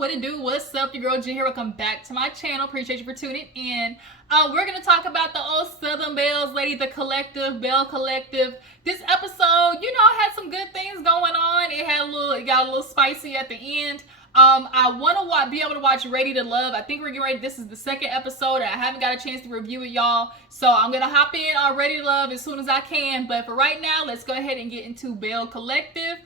what it do? What's up? Your girl G here. Welcome back to my channel. Appreciate you for tuning in. We're gonna talk about the old Southern Belles lady, the collective, Belle Collective. This episode, had some good things going on. It got a little spicy at the end. I want to be able to watch Ready to Love. I think we're getting ready. This is the second episode, and I haven't got a chance to review it, y'all. So I'm gonna hop in on Ready to Love as soon as I can. But for right now, let's go ahead and get into Belle Collective.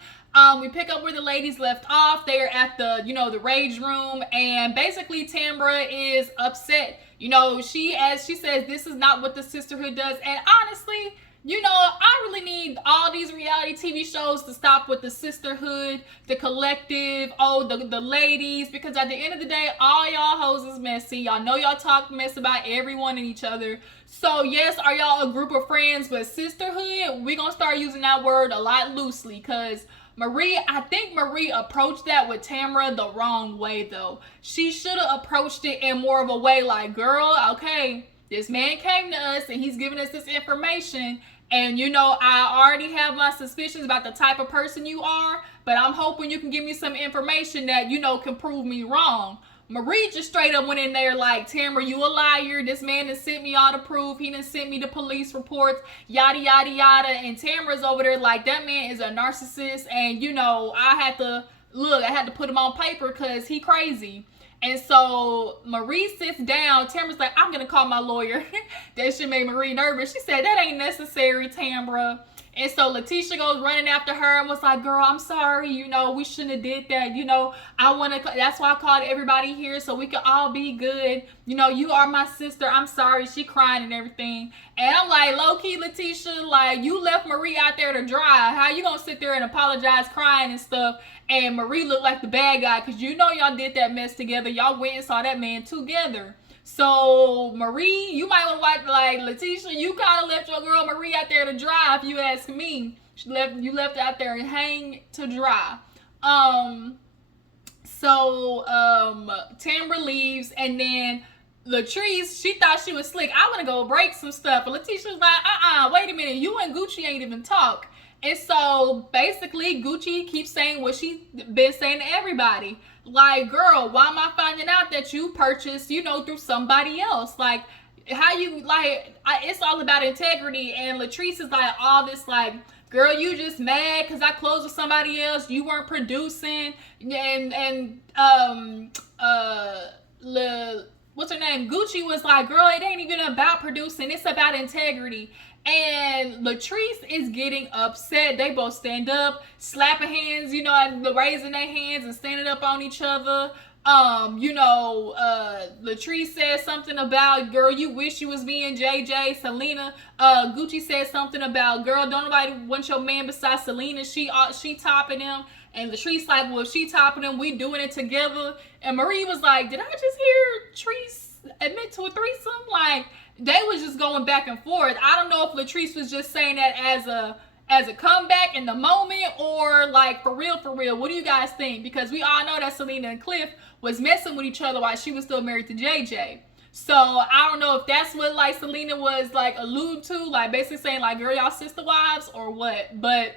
We pick up where the ladies left off. They are at the, the rage room, and basically Tambra is upset. As she says, this is not what the sisterhood does. And honestly, I really need all these reality TV shows to stop with the sisterhood, the collective, the ladies, because at the end of the day, all y'all hoes is messy. Y'all know y'all talk mess about everyone and each other. So yes, are y'all a group of friends, but sisterhood, we gonna start using that word a lot loosely, because I think Marie approached that with Tambra the wrong way, though. She should have approached it in more of a way like, girl, okay, this man came to us and he's giving us this information, and I already have my suspicions about the type of person you are, but I'm hoping you can give me some information that, can prove me wrong. Marie just straight up went in there like, Tambra, you a liar. This man done sent me all the proof. He done sent me the police reports, yada, yada, yada. And Tamra's over there like, that man is a narcissist. And, I had to put him on paper because he crazy. And so Marie sits down. Tamra's like, I'm going to call my lawyer. That shit made Marie nervous. She said, that ain't necessary, Tambra. And so Latisha goes running after her and was like, girl, I'm sorry, we shouldn't have did that. That's why I called everybody here so we could all be good. You are my sister. I'm sorry. She crying and everything. And I'm like, low-key, Latisha, like, you left Marie out there to dry. How you gonna sit there and apologize crying and stuff? And Marie looked like the bad guy because y'all did that mess together. Y'all went and saw that man together. So Marie, you might want to watch, like, Latisha, you kind of left your girl Marie out there to dry, if you ask me. You left out there and hang to dry. Tambra leaves, and then Latrice, she thought she was slick. I want to go break some stuff. But Latisha was like, wait a minute, you and Gucci ain't even talk. And so basically Gucci keeps saying what she's been saying to everybody. Like, girl, why am I finding out that you purchased, through somebody else? Like, it's all about integrity. And Latrice is like, all this, like, girl, you just mad because I closed with somebody else. You weren't producing. What's her name? Gucci was like, girl, it ain't even about producing. It's about integrity. And Latrice is getting upset. They both stand up, slapping hands, raising their hands and standing up on each other. Latrice says something about, girl, you wish you was being JJ. Selena, Gucci said something about, girl, don't nobody want your man besides Selena. She topping him. And Latrice like, well, if she topping him, we doing it together. And Marie was like, did I just hear Latrice admit to a threesome? Like, they was just going back and forth. I don't know if Latrice was just saying that as a comeback in the moment, or like for real. What do you guys think? Because we all know that Selena and Cliff was messing with each other while she was still married to JJ. So I don't know if that's what like Selena was like alluding to, like basically saying like, girl, y'all sister wives or what. But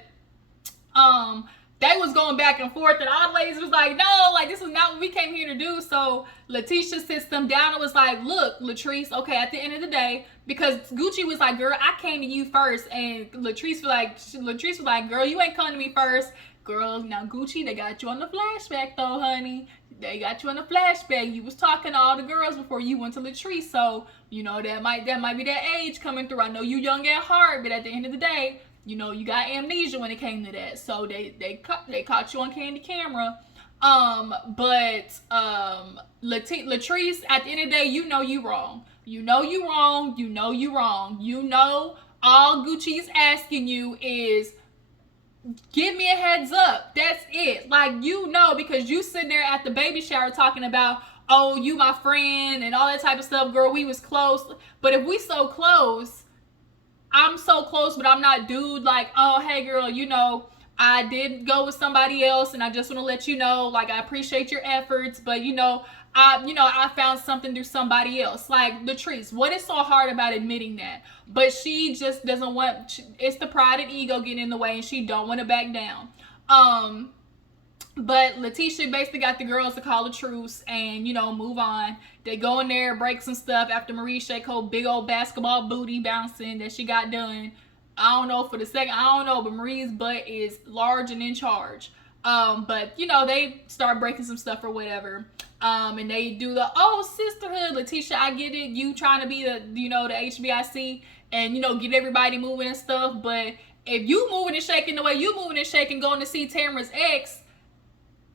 they was going back and forth, and all the ladies was like, no, like, this is not what we came here to do. So Latisha sits them down and was like, look, Latrice, okay, at the end of the day, because Gucci was like, girl, I came to you first. And Latrice was like, girl, you ain't come to me first. Girl, now Gucci, they got you on the flashback though, honey. They got you on the flashback. You was talking to all the girls before you went to Latrice. So, that might be that age coming through. I know you young at heart, but at the end of the day, you got amnesia when it came to that. So they caught you on candy camera. Latrice, at the end of the day, you wrong. You wrong. All Gucci's asking you is, give me a heads up. That's it. Like, because you sitting there at the baby shower talking about, oh, you my friend and all that type of stuff. Girl, we was close. But if we so close, I'm so close, but I'm not dude. Like, oh, hey, girl, I did go with somebody else, and I just want to let you know, like, I appreciate your efforts, but, I found something through somebody else. Like, Latrice, what is so hard about admitting that? But she just doesn't want, it's the pride and ego getting in the way, and she don't want to back down. But Latisha basically got the girls to call a truce and, you know, move on. They go in there, break some stuff after Marie shake her big old basketball booty bouncing that she got done. I don't know for the second, I don't know, but Marie's butt is large and in charge. But you know, they start breaking some stuff or whatever. And they do the sisterhood. Latisha, I get it. You trying to be the, you know, the HBIC and, you know, get everybody moving and stuff. But if you moving and shaking the way you moving and shaking, going to see Tamra's ex,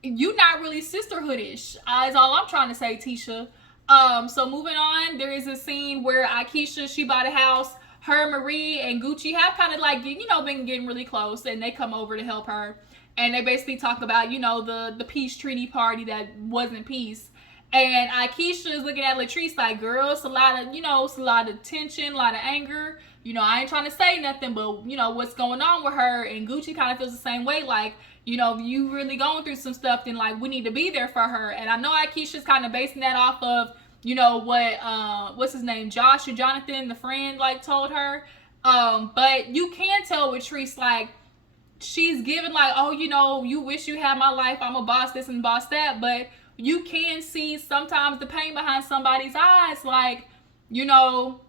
you not really sisterhoodish. Is all I'm trying to say, Tisha. So moving on, there is a scene where Akeisha, she bought a house. Her, Marie, and Gucci have kind of like, you know, been getting really close, and they come over to help her. And they basically talk about, you know, the peace treaty party that wasn't peace. And Akeisha is looking at Latrice like, girl, it's a lot of, you know, it's a lot of tension, a lot of anger. You know, I ain't trying to say nothing, but, you know, what's going on with her. And Gucci kind of feels the same way, like, you know, if you really going through some stuff, then, like, we need to be there for her. And I know Akeisha's kind of basing that off of, you know, what, what's his name, Josh or Jonathan, the friend, like, told her. But you can tell with Treese, like, she's giving, like, oh, you know, you wish you had my life, I'm a boss this and boss that. But you can see sometimes the pain behind somebody's eyes, like, you know,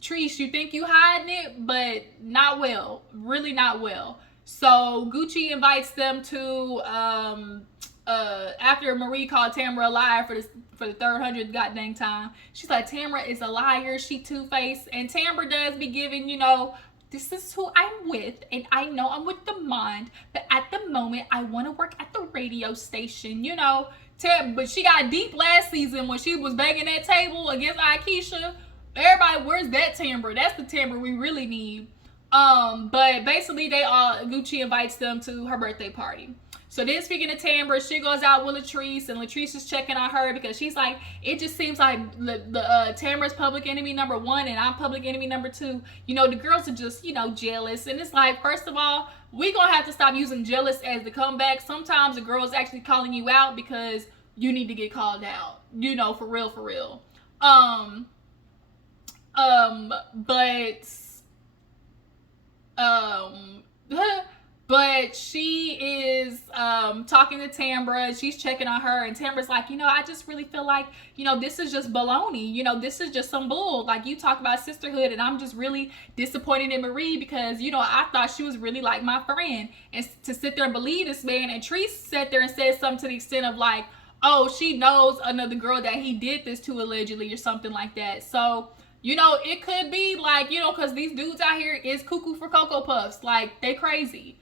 Treese, you think you hiding it, but not well, really not well. So Gucci invites them to after Marie called Tambra a liar for the 300th goddamn time. She's like, Tambra is a liar, she two-faced, and Tambra does be giving, you know, this is who I'm with, and I know I'm with the mind, but at the moment I want to work at the radio station, you know. But she got deep last season when she was banging that table against Akeisha. Everybody, where's that Tambra? That's the Tambra we really need. But basically, Gucci invites them to her birthday party. So then, speaking of Tambra, she goes out with Latrice, and Latrice is checking on her because she's like, it just seems like Tamra's public enemy number 1 and I'm public enemy number 2. You know, the girls are just, you know, jealous. And it's like, first of all, we gonna have to stop using jealous as the comeback. Sometimes the girl's actually calling you out because you need to get called out. You know, for real, for real. But she is talking to Tambra. She's checking on her, and Tambra's like, you know, I just really feel like, you know, this is just baloney. You know, this is just some bull. Like, you talk about sisterhood, and I'm just really disappointed in Marie because, you know, I thought she was really like my friend. And to sit there and believe this man, and Treese sat there and said something to the extent of like, oh, she knows another girl that he did this to allegedly or something like that. So, you know, it could be like, you know, because these dudes out here is cuckoo for Cocoa Puffs. Like, they crazy.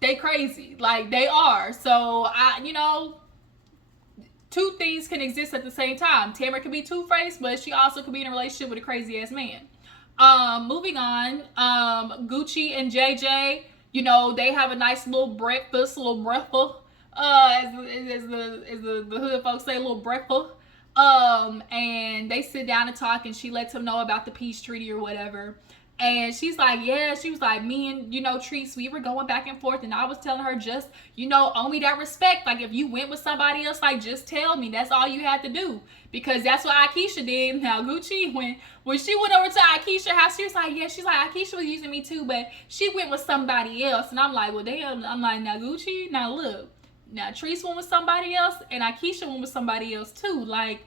They crazy. Like, they are. So, you know, two things can exist at the same time. Tamra could be two-faced, but she also could be in a relationship with a crazy-ass man. Moving on, Gucci and JJ, you know, they have a nice little breakfast, as the hood folks say, a little breakfast. And they sit down and talk, and she lets him know about the peace treaty or whatever. And she's like, yeah, she was like, me and, you know, Treese, we were going back and forth, and I was telling her, just, you know, owe me that respect. Like, if you went with somebody else, like, just tell me. That's all you had to do. Because that's what Akeisha did. Now, Gucci, when she went over to Akeisha's house, she was like, yeah, she's like, Akeisha was using me too, but she went with somebody else. And I'm like, well, damn. I'm like, now, Gucci, now look. Now, Treese went with somebody else, and Akeisha went with somebody else too. Like,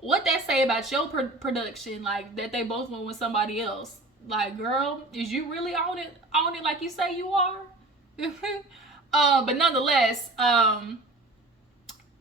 what that say about your production? Like, that they both went with somebody else. Like, girl, is you really on it like you say you are? But nonetheless,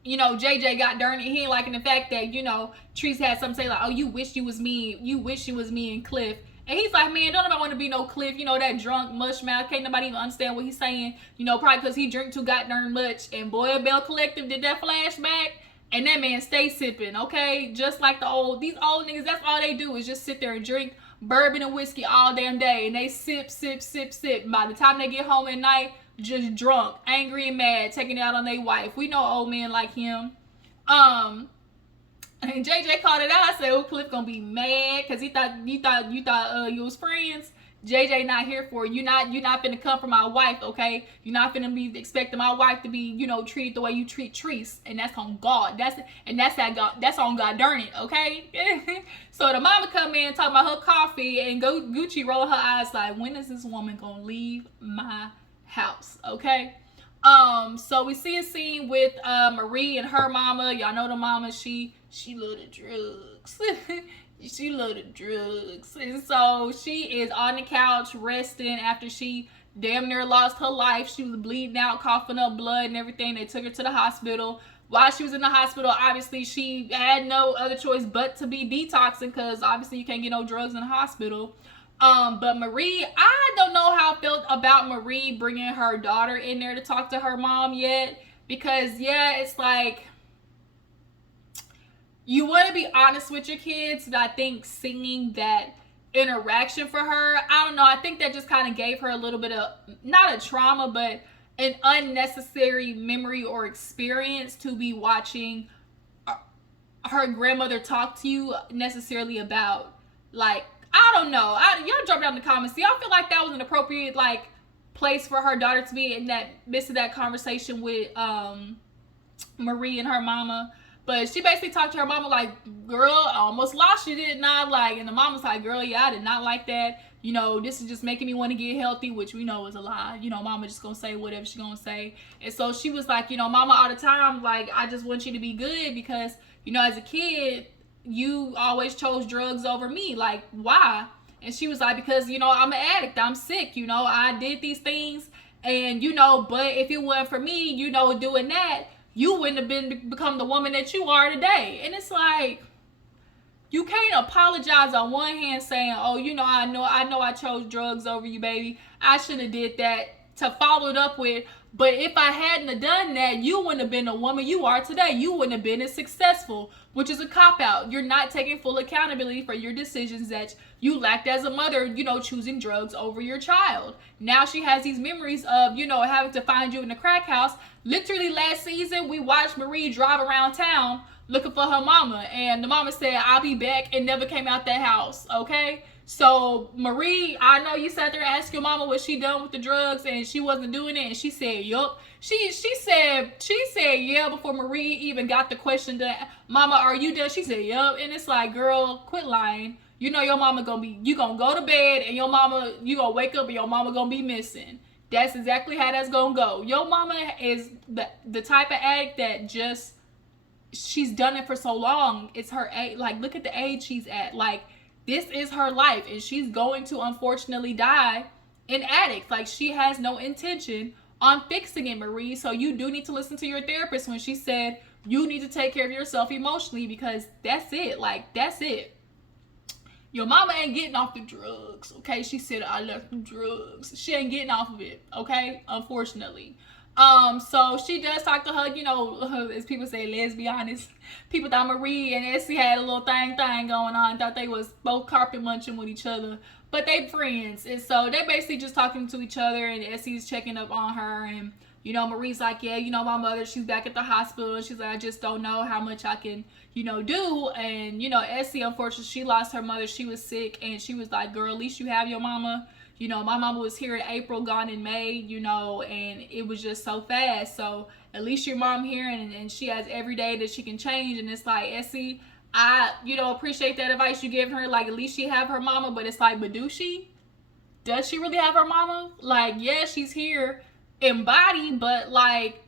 you know, JJ got dirty. He ain't liking the fact that, you know, Treese had something to say like, oh, you wish you was me. You wish you was me and Cliff. And he's like, man, don't nobody want to be no Cliff. You know, that drunk mush mouth. Can't nobody even understand what he's saying. You know, probably because he drink too goddamn much. And boy, Belle Collective did that flashback. And that man stay sipping, okay? Just like these old niggas, that's all they do is just sit there and drink bourbon and whiskey all damn day. And they sip, sip, sip, sip. And by the time they get home at night, just drunk, angry and mad, taking it out on their wife. We know old men like him. And JJ called it out. I said, oh, Cliff gonna be mad because he thought you was friends. JJ not here for. You're not finna come for my wife, okay? You're not finna be expecting my wife to be, you know, treated the way you treat Treese, and that's on God. That's on God, darn it, okay? So the mama come in talking about her coffee, and Gucci roll her eyes like, when is this woman gonna leave my house, okay? So we see a scene with Marie and her mama. Y'all know the mama, she love the drugs. She love the drugs. And so she is on the couch resting after she damn near lost her life. She was bleeding out, coughing up blood and everything. They took her to the hospital. While she was in the hospital, obviously she had no other choice but to be detoxing, because obviously you can't get no drugs in the hospital. But Marie, I don't know how I felt about Marie bringing her daughter in there to talk to her mom yet, because yeah, it's like, you want to be honest with your kids, but I think seeing that interaction for her, I don't know, I think that just kind of gave her a little bit of, not a trauma, but an unnecessary memory or experience to be watching her grandmother talk to you necessarily about, like, I don't know. Y'all drop down in the comments. Do y'all feel like that was an appropriate, like, place for her daughter to be in that midst of that conversation with Marie and her mama? But she basically talked to her mama like, girl, I almost lost you, didn't I? Like, and the mama's like, girl, yeah, I did not like that. You know, this is just making me want to get healthy, which we know is a lie. You know, mama just gonna say whatever she gonna say. And so she was like, you know, mama, all the time, like, I just want you to be good because, you know, as a kid, you always chose drugs over me. Like, why? And she was like, because, you know, I'm an addict. I'm sick. You know, I did these things. And, you know, but if it wasn't for me, you know, doing that, you wouldn't have become the woman that you are today. And it's like, you can't apologize on one hand saying, oh, you know I chose drugs over you, baby. I shouldn't have did that, to follow it up with, but if I hadn't have done that, you wouldn't have been the woman you are today. You wouldn't have been as successful, which is a cop-out. You're not taking full accountability for your decisions that you lacked as a mother, you know, choosing drugs over your child. Now she has these memories of, you know, having to find you in the crack house. Literally last season, we watched Marie drive around town looking for her mama, and the mama said, I'll be back, and never came out that house, okay? So Marie, I know you sat there and asked your mama was she done with the drugs, and she wasn't doing it, and she said yup. She said yeah before Marie even got the question to mama, are you done? She said yup. And it's like, girl, quit lying. You know your mama you gonna go to bed, and your mama, you gonna wake up and your mama gonna be missing. That's exactly how that's gonna go. Your mama is the type of addict that just, she's done it for so long. It's her age. Like, look at the age she's at. Like, this is her life, and she's going to unfortunately die an addict. Like, she has no intention on fixing it, Marie. So you do need to listen to your therapist when she said you need to take care of yourself emotionally, because that's it. Like, that's it. Your mama ain't getting off the drugs, okay? She said, I left the drugs. She ain't getting off of it, okay? Unfortunately. So she does talk to her, you know, as people say, let's be honest. People thought Marie and Essie had a little thing going on. Thought they was both carpet munching with each other. But they friends. And so they're basically just talking to each other, and Essie's checking up on her. And, you know, Marie's like, yeah, you know, my mother, she's back at the hospital. And she's like, I just don't know how much I can, you know, do. And, you know, Essie, unfortunately, she lost her mother. She was sick. And she was like, girl, at least you have your mama. You know, my mama was here in April, gone in May, you know, and it was just so fast. So at least your mom here, and she has every day that she can change. And it's like, Essie, I, you know, appreciate that advice you give her. Like, at least she have her mama. But it's like, but do she? Does she really have her mama? Like, yeah, she's here in body, but like,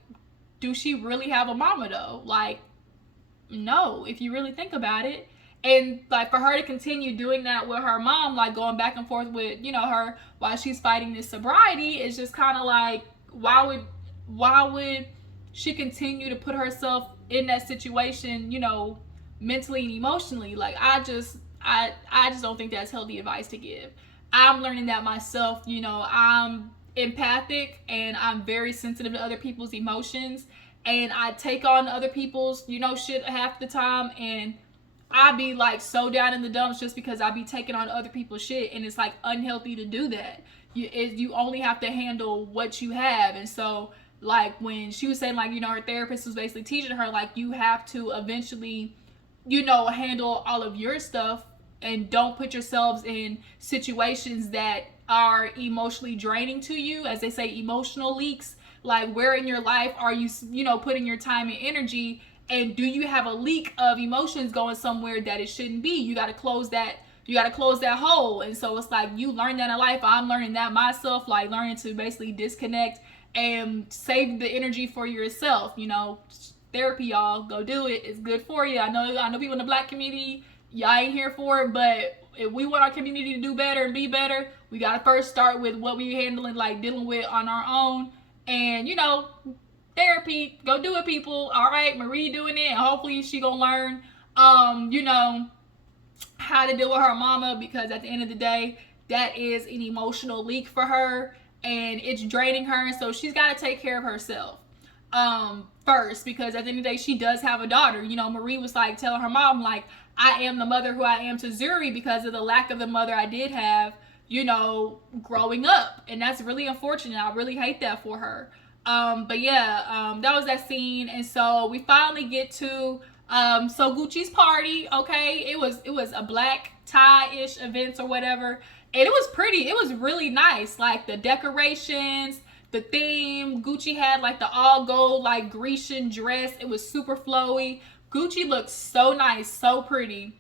do she really have a mama though? Like, no, if you really think about it. And like, for her to continue doing that with her mom, like going back and forth with, you know, her while she's fighting this sobriety, is just kind of like, why would she continue to put herself in that situation, you know, mentally and emotionally? Like, I just don't think that's healthy advice to give. I'm learning that myself. You know, I'm empathic and I'm very sensitive to other people's emotions, and I take on other people's, you know, shit half the time, and I be like so down in the dumps just because I be taking on other people's shit, and it's like unhealthy to do that. You only have to handle what you have. And so like when she was saying, like, you know, her therapist was basically teaching her, like, you have to eventually, you know, handle all of your stuff, and don't put yourselves in situations that are emotionally draining to you, as they say, emotional leaks. Like, where in your life are you, putting your time and energy, and do you have a leak of emotions going somewhere that it shouldn't be? You got to close that. You got to close that hole. And so it's like, you learn that in life. I'm learning that myself, like learning to basically disconnect and save the energy for yourself. Therapy, y'all, go do it. It's good for you. I know people in the Black community, y'all ain't here for it, but if we want our community to do better and be better, we got to first start with what we handling, like dealing with on our own. And therapy, go do it, people. All right, Marie doing it, and hopefully she gonna learn how to deal with her mama, because at the end of the day, that is an emotional leak for her, and it's draining her. And so she's got to take care of herself first, because at the end of the day, she does have a daughter. Marie was like telling her mom, like, I am the mother who I am to Zuri because of the lack of the mother I did have, growing up. And that's really unfortunate. I really hate that for her. But yeah, that was that scene. And so we finally get to sogucci's party. Okay, it was a black tie-ish event or whatever, and it was pretty. It was really nice, like the decorations, the theme. Gucci had like the all gold, like Grecian dress. It was super flowy. Gucci looked so nice, so pretty.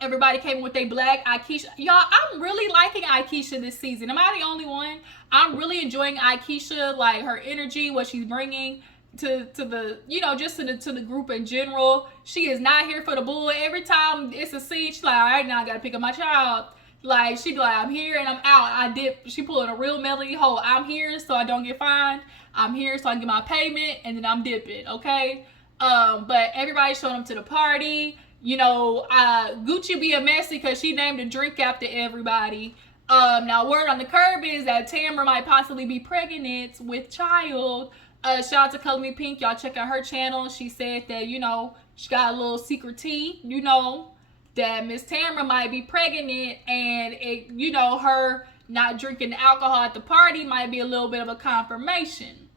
Everybody came with a black. Akeisha, y'all, I'm really liking Akeisha this season. Am I the only one? I'm really enjoying Akeisha, like her energy, what she's bringing to the, just to the group in general. She is not here for the bull. Every time it's a scene, she's like, all right, now I gotta pick up my child. Like, she be like, I'm here and I'm out. I dip. She pulling a real Melody Hole. I'm here so I don't get fined. I'm here so I can get my payment, and then I'm dipping. Okay. But everybody showed up to the party. Gucci being messy because she named a drink after everybody. Now word on the curb is that Tambra might possibly be pregnant with child. Shout out to Color Me Pink. Y'all check out her channel. She said that, she got a little secret tea, that Miss Tambra might be pregnant, and it, her not drinking alcohol at the party might be a little bit of a confirmation.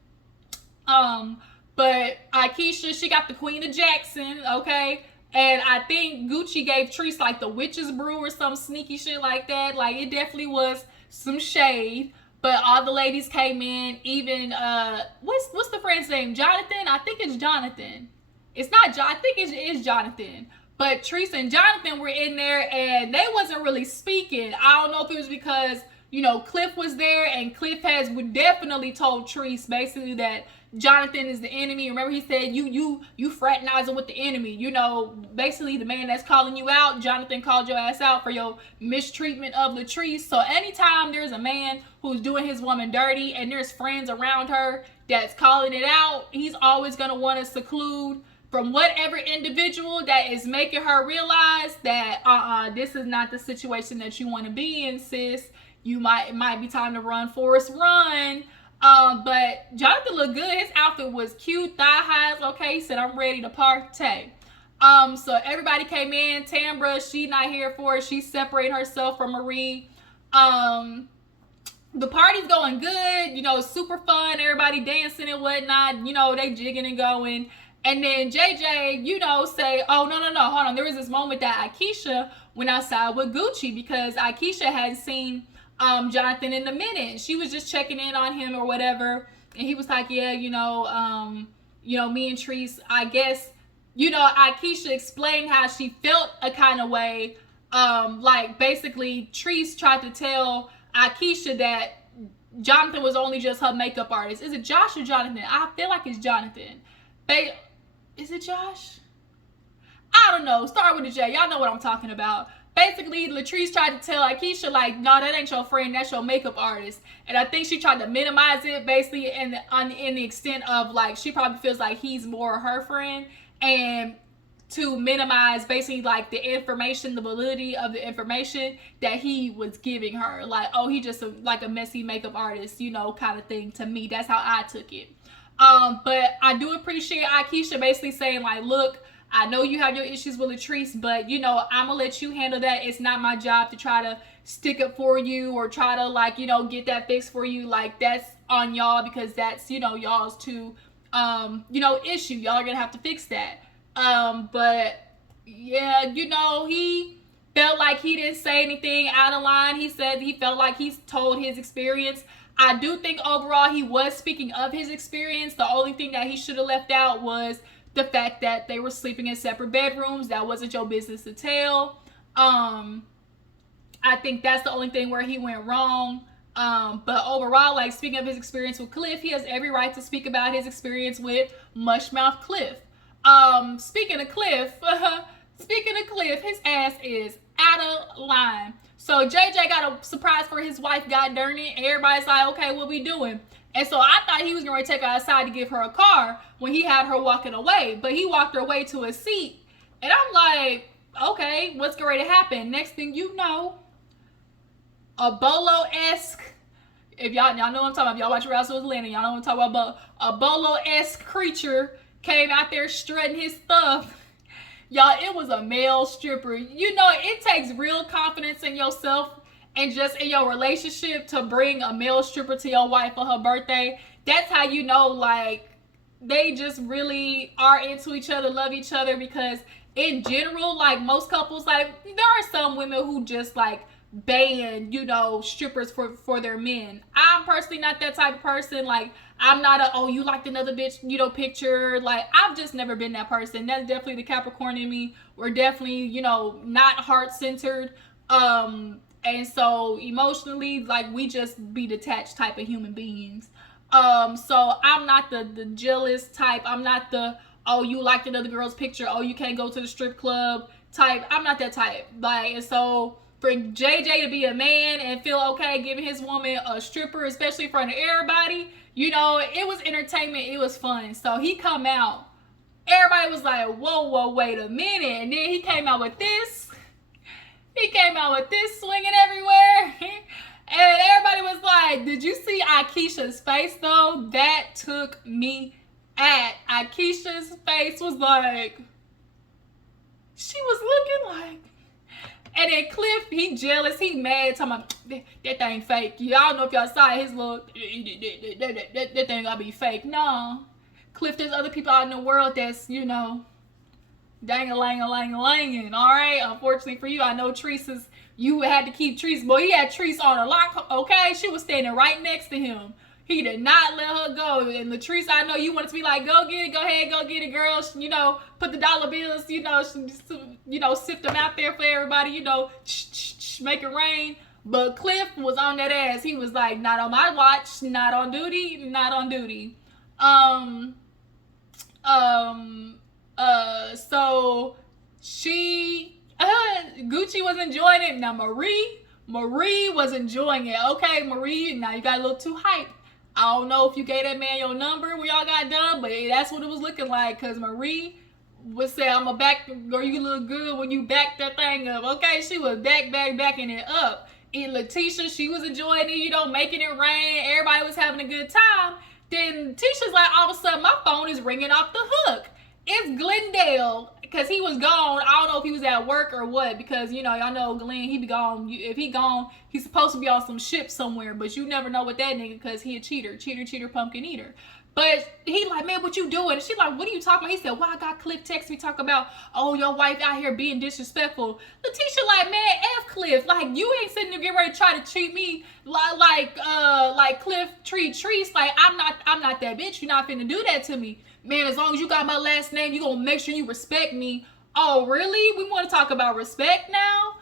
But Akeisha, she got the Queen of Jackson, okay? And I think Gucci gave Treese like the witch's brew or some sneaky shit like that. Like, it definitely was some shade. But all the ladies came in, even what's the friend's name? Jonathan? I think it's Jonathan. It's not John. I think it is Jonathan. But Treese and Jonathan were in there, and they wasn't really speaking. I don't know if it was because Cliff was there, and Cliff has definitely told Treese basically that Jonathan is the enemy. Remember, he said you fraternizing with the enemy. Basically the man that's calling you out. Jonathan called your ass out for your mistreatment of Latrice. So anytime there's a man who's doing his woman dirty and there's friends around her that's calling it out, he's always gonna want to seclude from whatever individual that is making her realize that this is not the situation that you want to be in, sis. It might be time to run, Forrest, run. But Jonathan looked good. His outfit was cute, thigh highs. Okay, he said, I'm ready to party. So everybody came in. Tambra, she not here for it. She's separating herself from Marie. The party's going good, super fun. Everybody dancing and whatnot. They jigging and going. And then JJ, say, oh, no, hold on. There was this moment that Akeisha went outside with Gucci because Akeisha hadn't seen Jonathan in a minute. She was just checking in on him or whatever. And he was like, yeah, me and Treese, I guess, Akeisha explained how she felt a kind of way. Like, basically, Treese tried to tell Akeisha that Jonathan was only just her makeup artist. Is it Josh or Jonathan? I feel like it's Jonathan. Is it Josh? I don't know. Start with a J. Y'all know what I'm talking about. Basically, Latrice tried to tell Akeisha, like, no, that ain't your friend. That's your makeup artist. And I think she tried to minimize it, basically, in the extent of, like, she probably feels like he's more her friend. And to minimize, basically, like, the information, the validity of the information that he was giving her. Like, oh, he just like a messy makeup artist, kind of thing to me. That's how I took it. But I do appreciate Akeisha basically saying, like, look, I know you have your issues with Latrice, but, I'm going to let you handle that. It's not my job to try to stick up for you or try to, like, get that fixed for you. Like, that's on y'all because that's, y'all's issue. Y'all are going to have to fix that. But, yeah, he felt like he didn't say anything out of line. He said he felt like he's told his experience. I do think overall he was speaking of his experience. The only thing that he should have left out was the fact that they were sleeping in separate bedrooms. That wasn't your business to tell. I think that's the only thing where he went wrong. But overall, like, speaking of his experience with Cliff, he has every right to speak about his experience with Mushmouth Cliff. Speaking of Cliff, his ass is out of line. So JJ got a surprise for his wife, god darn it. And everybody's like, okay, what we doing? And so I thought he was going to take her outside to give her a car when he had her walking away. But he walked her away to a seat. And I'm like, okay, what's going to happen? Next thing you know, a Bolo-esque, if y'all know what I'm talking about, if y'all watch Real Housewives of Atlanta, y'all know what I'm talking about, a Bolo-esque creature came out there strutting his stuff. Y'all, it was a male stripper. You know, it takes real confidence in yourself and just in your relationship to bring a male stripper to your wife for her birthday. That's how you know, like, they just really are into each other, love each other, because in general, like, most couples, like, there are some women who just, like, ban, you know, strippers for their men. I'm personally not that type of person. Like, I'm not a, oh, you liked another bitch, you know, picture. Like, I've just never been that person. That's definitely the Capricorn in me. We're definitely, you know, not heart-centered. And so emotionally, like, we just be detached type of human beings. So I'm not the jealous type. I'm not the, oh, you liked another girl's picture, oh, you can't go to the strip club type. I'm not that type. Like, and so for JJ to be a man and feel okay giving his woman a stripper, especially in front of everybody, you know, it was entertainment. It was fun. So he come out. Everybody was like, whoa, wait a minute. And then he came out with this. He came out with this swinging everywhere. And everybody was like, did you see Akeisha's face, though? That took me at. Akeisha's face was like, she was looking like. And then Cliff, he jealous, he mad, talking about, that thing fake. Y'all know if y'all saw his little, that thing gotta be fake. No. Cliff, there's other people out in the world that's, you know, dang-a-lang-a-lang-a-langing, all right? Unfortunately for you, I know Teresa's, you had to keep Teresa, boy, he had Teresa on a lock, okay? She was standing right next to him. He did not let her go. And Latrice, I know you wanted to be like, go get it, go ahead, go get it, girl. You know, put the dollar bills, you know, sift them out there for everybody, you know, make it rain. But Cliff was on that ass. He was like, not on my watch, not on duty, not on duty. So she, Gucci was enjoying it. Now Marie was enjoying it. Okay, Marie, now you got a little too hyped. I don't know if you gave that man your number when y'all got done, but that's what it was looking like. Because Marie would say, I'm a back, girl, you look good when you back that thing up. Okay, she was backing it up. And Latisha, she was enjoying it, you know, making it rain. Everybody was having a good time. Then Tisha's like, all of a sudden, my phone is ringing off the hook. It's Glendale, because he was gone. I don't know if he was at work or what, because, you know, y'all know Glenn, he be gone. If he gone, he's supposed to be on some ship somewhere, but you never know with that nigga, because he a cheater, pumpkin eater. But he like, man, what you doing? And she like, what are you talking about? He said, well, I got Cliff text me talk about, oh, your wife out here being disrespectful. Latisha like, man, F Cliff. Like, you ain't sitting there getting ready to try to treat me like Cliff treat Treese. Like, I'm not that bitch. You're not finna do that to me. Man, as long as you got my last name, you gonna make sure you respect me. Oh, really? We want to talk about respect now?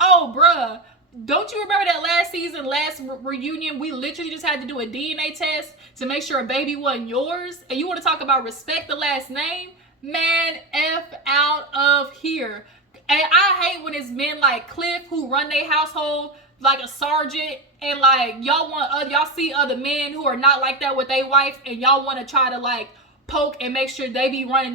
Oh, bruh. Don't you remember that last season, last reunion, we literally just had to do a DNA test to make sure a baby wasn't yours? And you want to talk about respect the last name? Man, F out of here. And I hate when it's men like Cliff who run their household like a sergeant, and like y'all see other men who are not like that with their wife, and y'all want to try to like poke and make sure they be running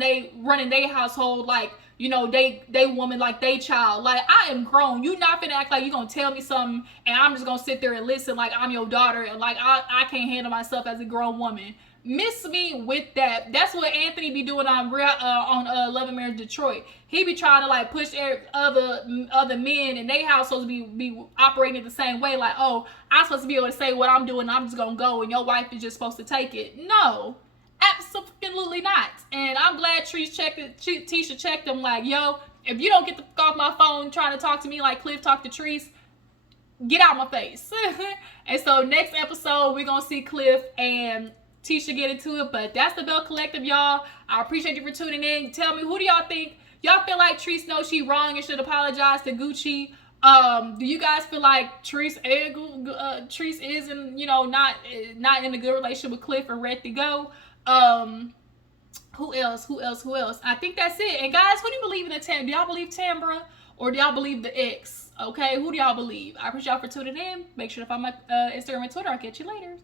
their household like, you know, they woman like they child. Like, I am grown. You not finna act like you gonna tell me something and I'm just gonna sit there and listen like I'm your daughter and like I can't handle myself as a grown woman. Miss me with that. That's what Anthony be doing on Love and Marriage Detroit. He be trying to like push other men in their households be operating the same way. Like, oh, I'm supposed to be able to say what I'm doing. I'm just gonna go, and your wife is just supposed to take it. No, absolutely not. And I'm glad Tisha checked him. Like, yo, if you don't get the fuck off my phone trying to talk to me like Cliff talked to Treese, get out my face. And so next episode, we're going to see Cliff and Tisha get into it. But that's the Belle Collective, y'all. I appreciate you for tuning in. Tell me, who do y'all think? Y'all feel like Treese knows she wrong and should apologize to Gucci? Do you guys feel like Treese is in, you know, not in a good relationship with Cliff and ready to go? Who else? I think that's it. And guys, who do you believe in the Tambra? Do y'all believe Tambra or do y'all believe the ex? Okay, who do y'all believe? I appreciate y'all for tuning in. Make sure to follow my Instagram and Twitter. I'll catch you later.